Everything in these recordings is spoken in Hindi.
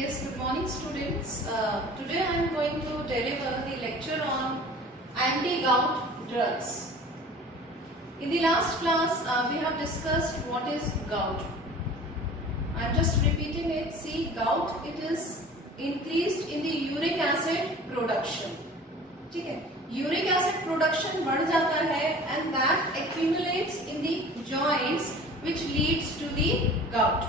Yes, good morning students. Today I am going to deliver the lecture on anti-gout drugs. In the last class we have discussed what is gout. I am just repeating it. See, gout, it is increased in the uric acid production. ठीक है, यूरिक एसिड प्रोडक्शन बढ़ जाता है and that accumulates in the joints which leads to the gout.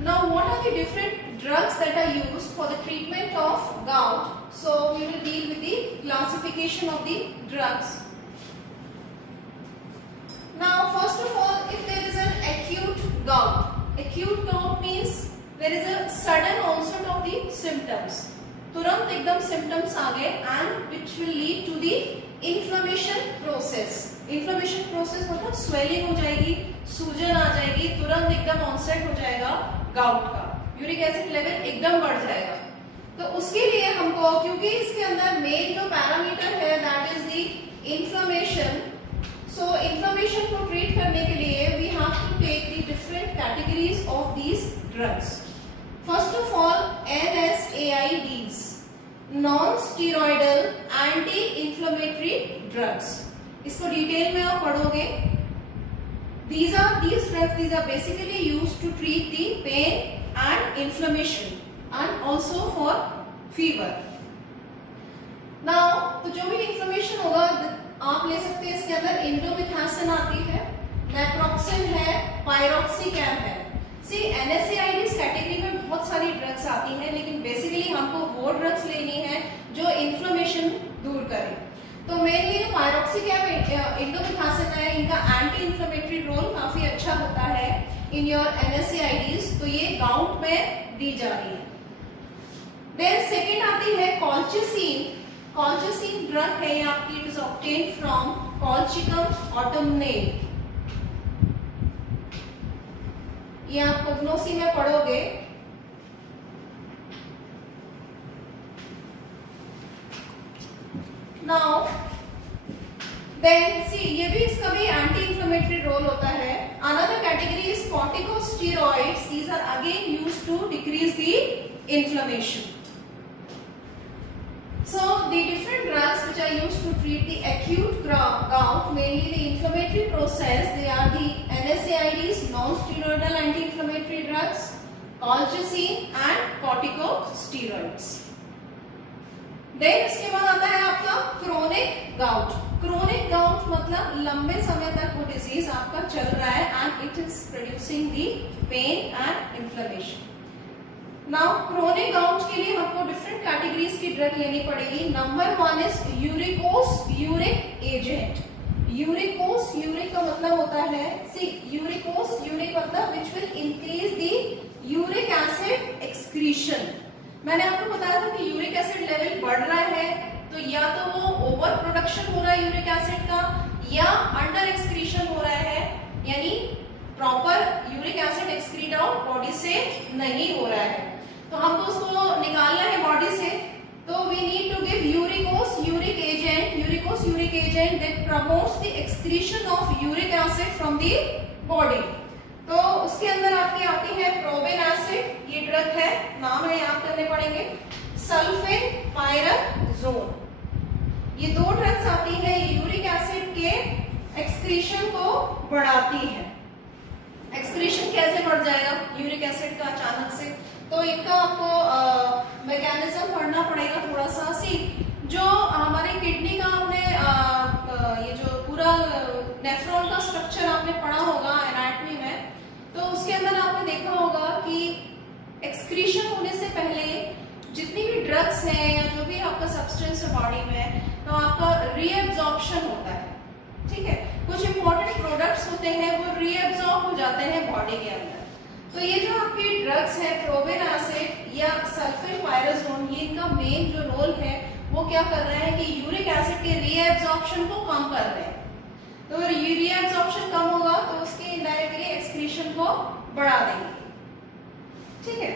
Now what are the different drugs that are used for the treatment of gout? So we will deal with the classification of the drugs. Now first of all, if there is an acute gout means there is a sudden onset of the symptoms. तुरंत एकदम सिम्टम्स आ गए and which will lead to the inflammation process. Inflammation process मतलब स्वेलिंग हो जाएगी, सूजन आ जाएगी, तुरंत एकदम ऑनसेट हो जाएगा गाउट का, यूरिक एसिड लेवल एकदम बढ़ जाएगा. तो उसके लिए हमको, क्योंकि इसके अंदर मेन जो पैरामीटर है that is the inflammation, so inflammation को ट्रीट करने के लिए we have to take the different categories of these drugs. First of all, NSAIDs, non-steroidal anti-inflammatory drugs. इसको डिटेल में आप पढ़ोगे. These drugs are basically used to treat the pain and inflammation and also for fever. Now, तो जो भी inflammation होगा आप ले सकते हैं. इसके अंदर इंडोमिथासिन आती है, नेप्रोक्सिन है, पायरोक्सिकैम है. सी NSAIDs कैटेगरी में बहुत सारी ड्रग्स आती हैं, लेकिन बेसिकली हमको वो ड्रग्स लेनी है जो इन्फ्लेमेशन दूर करे. तो मेनली पायरोक्सिकैम, इंडोमिथासिन है, इनका एंटी इन्फ्लेमेटरी रोल काफी अच्छा होता है इन योर NSAIDs. तो ये गाउट में दी जा रही है. देन सेकेंड आती है कॉल्चिसिन. कॉल्चिसिन ड्रग है आपकी, it is obtained from colchicum autumnale. ये आप कोग्नोसी में पढ़ोगे. नाउ देन सी, ये भी इसका भी एंटी इंफ्लेमेटरी रोल होता है. Another category is corticosteroids. These are again used to decrease the inflammation. So the different drugs which are used to treat the acute gout, mainly the inflammatory process, they are the NSAIDs, non-steroidal anti-inflammatory drugs, colchicine and corticosteroids. Then इसके बाद आता है आपका chronic gout. Chronic gout मतलब लंबे समय तक वो डिजीज आपका चल रहा है and it is producing the pain and inflammation. Now chronic gout के लिए हमको डिफरेंट कैटेगरीज की ड्रग लेनी पड़ेगी. Number one is uricosuric agent. Uricosuric का मतलब होता है, सी यूरिकोस, यूरिक मतलब which will increase the uric acid excretion. मैंने आपको बताया था कि यूरिक एसिड लेवल बढ़ रहा है तो या तो वो ओवर प्रोडक्शन हो रहा है यूरिक एसिड का, या अंडर एक्सक्रीशन हो रहा है, यानी proper uric acid excrete out body से नहीं हो रहा है. तो हमको उसको निकालना है बॉडी से. तो we need to give uricosuric agent. Uricosuric agent that promotes the excretion of uric acid from the body. तो उसके अंदर आपकी आती है प्रोबेन एसिड, ये ड्रग है, नाम है याद करने पड़ेंगे, सल्फेनपायराजोन. ये दो ड्रग्स आती है, यूरिक एसिड के एक्सक्रीशन को बढ़ाती है. एक्सक्रीशन कैसे बढ़ जाएगा यूरिक एसिड का अचानक से? तो इनका आपको मैकेनिज्म पढ़ना पड़ेगा थोड़ा सा. सी, जो हमारे किडनी का आपने ये जो पूरा नेफ्रॉन का स्ट्रक्चर आपने पढ़ा होगा एनाटॉमी में, तो उसके अंदर आपने देखा होगा कि एक्सक्रीशन होने से पहले जितनी भी ड्रग्स हैं या जो भी आपका सब्सटेंस है बॉडी में, तो आपका रीएब्जॉर्प्शन होता है. ठीक है, कुछ इंपॉर्टेंट प्रोडक्ट्स होते हैं वो रीएब्जॉर्ब हो जाते हैं बॉडी के अंदर. तो ये जो आपकी ड्रग्स है प्रोबेन एसिड या सल्फेनपायराजोन, ये इनका मेन जो रोल है वो क्या कर रहे हैं कि यूरिक एसिड के रीएब्जॉर्प्शन को कम कर रहे हैं. तो रीएब्जॉर्प्शन कम होगा तो उसके इनडायरेक्टली एक्सक्रीशन को बढ़ा देंगे. ठीक है.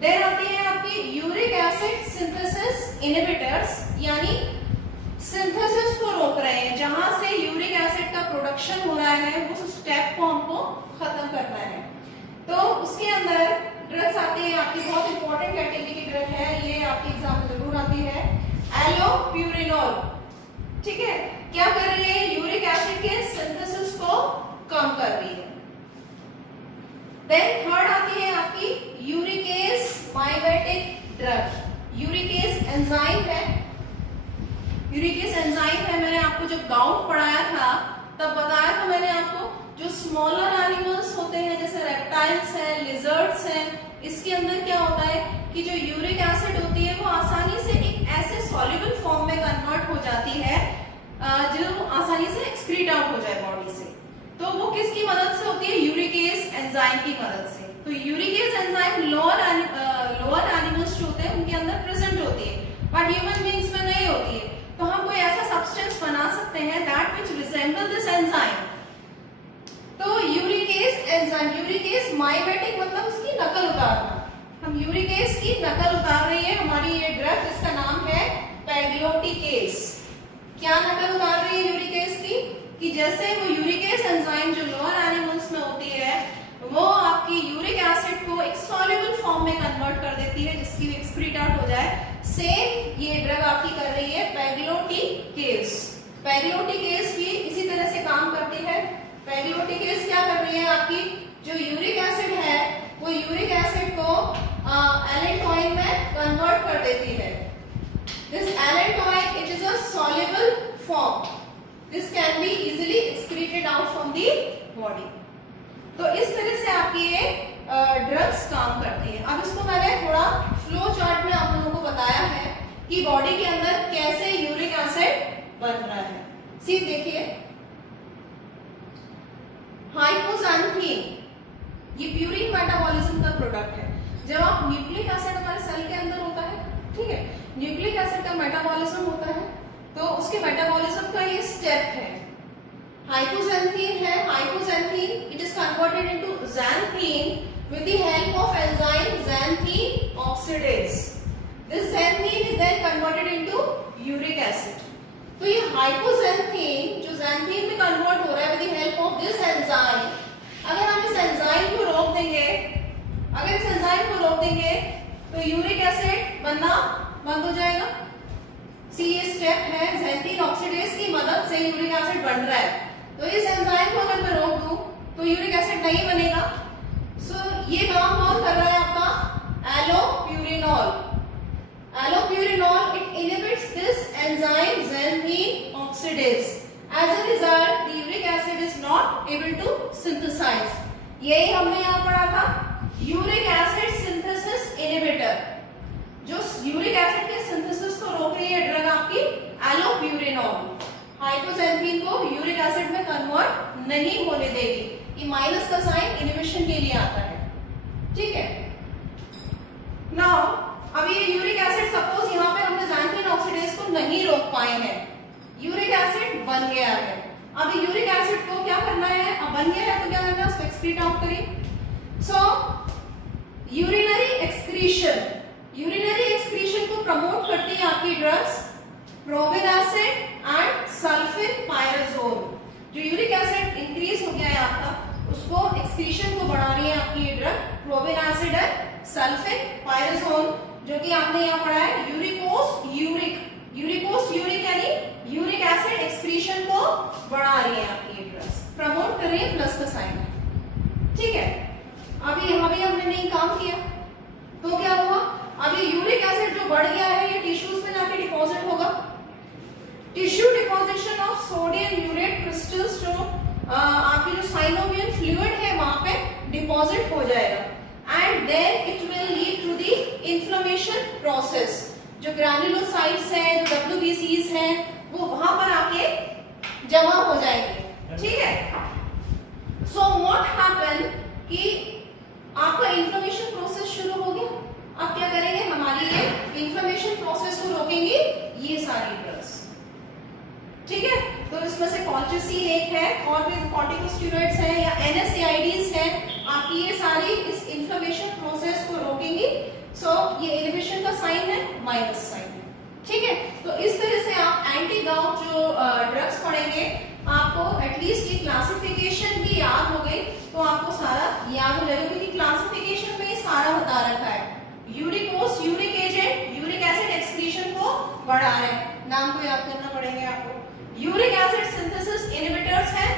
देन आती है आपकी यूरिक एसिड सिंथेसिस इनहिबिटर्स, यानी सिंथेसिस को रोक रहे हैं. जहां से यूरिक एसिड का प्रोडक्शन हो रहा है उस स्टेप को हमको खत्म करना है. तो उसके अंदर ड्रग्स आती है, आपकी बहुत इंपॉर्टेंट कैटेगरी की ड्रग है, ये आपके एग्जाम में जरूर आती है, एलोप्यूरिनॉल। ठीक है, क्या कर रही है? यूरिक एसिड के सिंथेसिस को कम कर रही है। देन थर्ड आती है आपकी यूरिकेस माइमेटिक ड्रग। यूरिकेस एंजाइम है, यूरिकेस एंजाइम है। मैंने आपको जब गाउट पढ़ाया था तब बताया था मैंने आपको, जो स्मॉलर एनिमल्स होते हैं जैसे रेप्टाइल्स हैं, लिजर्ड्स हैं, इसके अंदर क्या होता है कि जो यूरिक एसिड होती है वो आसानी से एक ऐसे सॉल्युबल फॉर्म में कन्वर्ट हो जाती है जो आसानी से एक्सक्रीट आउट हो जाए बॉडी से। तो वो किसकी मदद से होती है? यूरिकेस एंजाइम की मदद से। तो यूरिकेस एंजाइम लोअर एनिमल्स जो होते हैं उनके अंदर प्रेजेंट होती है, बट ह्यूमन बीइंग्स में नहीं होती है। तो हम कोई ऐसा सब्सटेंस बना सकते हैं that which resemble this enzyme. तो यूरिकेस एंजाइम, यूरिकेस माइमेटिक मतलब उसकी नकल उतारना। हम यूरिकेस की नकल उतार रही है हमारी ये ड्रग, जिसका नाम है पेग्लोटिकेस। क्या नकल उतार रही है यूरिकेस की? कि जैसे वो यूरिकेस एंजाइम जो लोअर एनिमल्स में होती है वो आपकी यूरिक एसिड को एक सॉल्युबल फॉर्म में कन्वर्ट कर देती है जिसकी एक्सक्रीट आउट हो जाए। सेम ये ड्रग आपकी कर रही है पेग्लोटिकेस। पेग्लोटिकेस भी इसी तरह से काम करती है। पेग्लोटिकेस क्या कर रही है? आपकी जो यूरिक एसिड है वो यूरिक एसिड को एलेटोइन में कन्वर्ट कर देती है। This allantoin it is a soluble form, this can be easily excreted out from the body. तो इस तरह से आपकी ये ड्रग्स काम करती है। अब इसको मैंने थोड़ा फ्लो चार्ट में आप लोगों को बताया है कि बॉडी के अंदर कैसे यूरिक एसिड बन रहा है। सी देखिए, हाइपोक्सांथीन ये प्यूरिन मेटाबॉलिज्म का प्रोडक्ट है। जब आप न्यूक्लिक एसिड हमारे सेल के अंदर होता है, ठीक है, न्यूक्लिक एसिड का मेटाबॉलिज्म होता है तो उसके मेटाबॉलिज्म का ये स्टेप है। हाइपोक्सांथीन है, hypoxanthine it is converted into xanthine with the help of enzyme xanthine oxidase. This xanthine is then converted into uric acid. तो ये हाइपोक्सांथीन जो xanthine में कन्वर्ट हो रहा है with the help of this enzyme, अगर हम इस एंजाइम को रोक देंगे, अगर इस एंजाइम को रोक देंगे तो यूरिक एसिड बनना बंद हो जाएगा। सी ये स्टेप है, xanthine oxidase की मदद से यूरिक एसिड बन रहा है। तो इस एंजाइम को अगर मैं रोक दूं तो यूरिक एसिड नहीं बनेगा। सो ये काम कौन कर रहा है? आपका allopurinol. Allopurinol it inhibits this enzyme xanthine oxidase. As a result, the uric acid is not able to synthesize. यही हमने यहाँ पढ़ा था, यूरिक एसिड सिंथेसिस इनहिबिटर। जो यूरिक एसिड के सिंथेसिस को रोक रही है ड्रग आपकी एलोप्यूरिनॉल, हाइपोक्सांथीन को यूरिक एसिड में कन्वर्ट नहीं होने देगी। ये माइनस का साइन इनहिबिशन के लिए आता है, ठीक है। नाउ अब ये यूरिक एसिड सपोज यहाँ पे हमने xanthine ऑक्सीडेज को नहीं रोक पाए हैं, यूरिक एसिड बन गया है। अब यूरिक एसिड को क्या करना है? अब बन गया है तो क्या करना है? उसको एक्सक्रीट आउट करें। सो यूरिनरी एक्सक्रीशन, यूरिनरी एक्सक्रीशन को प्रमोट करती है आपकी ड्रग्स प्रोविन एसिड एंड सल्फिनपायराजोल। जो यूरिक एसिड इंक्रीज हो गया है आपका, उसको एक्सक्रीशन को बढ़ा रही है आपकी ये ड्रग प्रोविन एसिड एंड सल्फिनपायराजोल, जो कि आपने यहाँ पढ़ा है यूरिकोस यूरिक। यूरिकोस यूरिक यानी यूरिक एसिड एक्सक्रीशन को बढ़ा रही है आपकी ये ड्रग्स, प्रमोट कर रही है, प्लस का साइन है, ठीक है। अभी यहाँ भी हमने नहीं काम किया तो क्या हुआ? अब ये यूरिक एसिड जो बढ़ गया है ये टिश्यूज में जाके डिपॉजिट होगा। Tissue deposition of sodium urate crystals, जो आपकी जो साइनोवियल फ्लूइड है वहां पे डिपॉजिट हो जाएगा and then it will lead to the inflammation process. जो ग्रैन्युलोसाइट्स हैं, जो WBCs हैं, वो वहां पर आके जमा हो जाएंगे, ठीक है। सो व्हाट हैपन कि आपका इन्फ्लेमेशन प्रोसेस शुरू हो गया। अब क्या करेंगे? हमारी ये इन्फ्लेमेशन प्रोसेस को रोकेंगे ये सारी ड्रग्स, ठीक है। तो इसमें से कॉल्चिसिन एक है और भी कॉर्टिकोस्टेरॉइड्स हैं या NSAIDs हैं, आपकी ये सारी इस इन्फ्लेमेशन प्रोसेस को रोकेंगी। सो ये इनहिबिशन का साइन है, माइनस साइन है, ठीक है। तो इस तरह से आप एंटी गाउट जो ड्रग्स पढ़ेंगे, आपको एटलीस्ट ये क्लासिफिकेशन भी याद हो गई तो आपको सारा याद हो जाएगा, क्योंकि क्लासिफिकेशन में सारा बता रखा है। नाम को याद करना पड़ेंगे आपको। यूरिक एसिड सिंथेसिस इनहिबिटर्स है,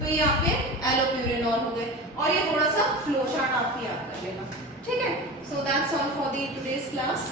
तो ये आपके एलोप्यूरिनॉल हो गए, और ये थोड़ा सा फ्लो चार्ट आपको याद कर लेना, ठीक है। So that's all for the today's class.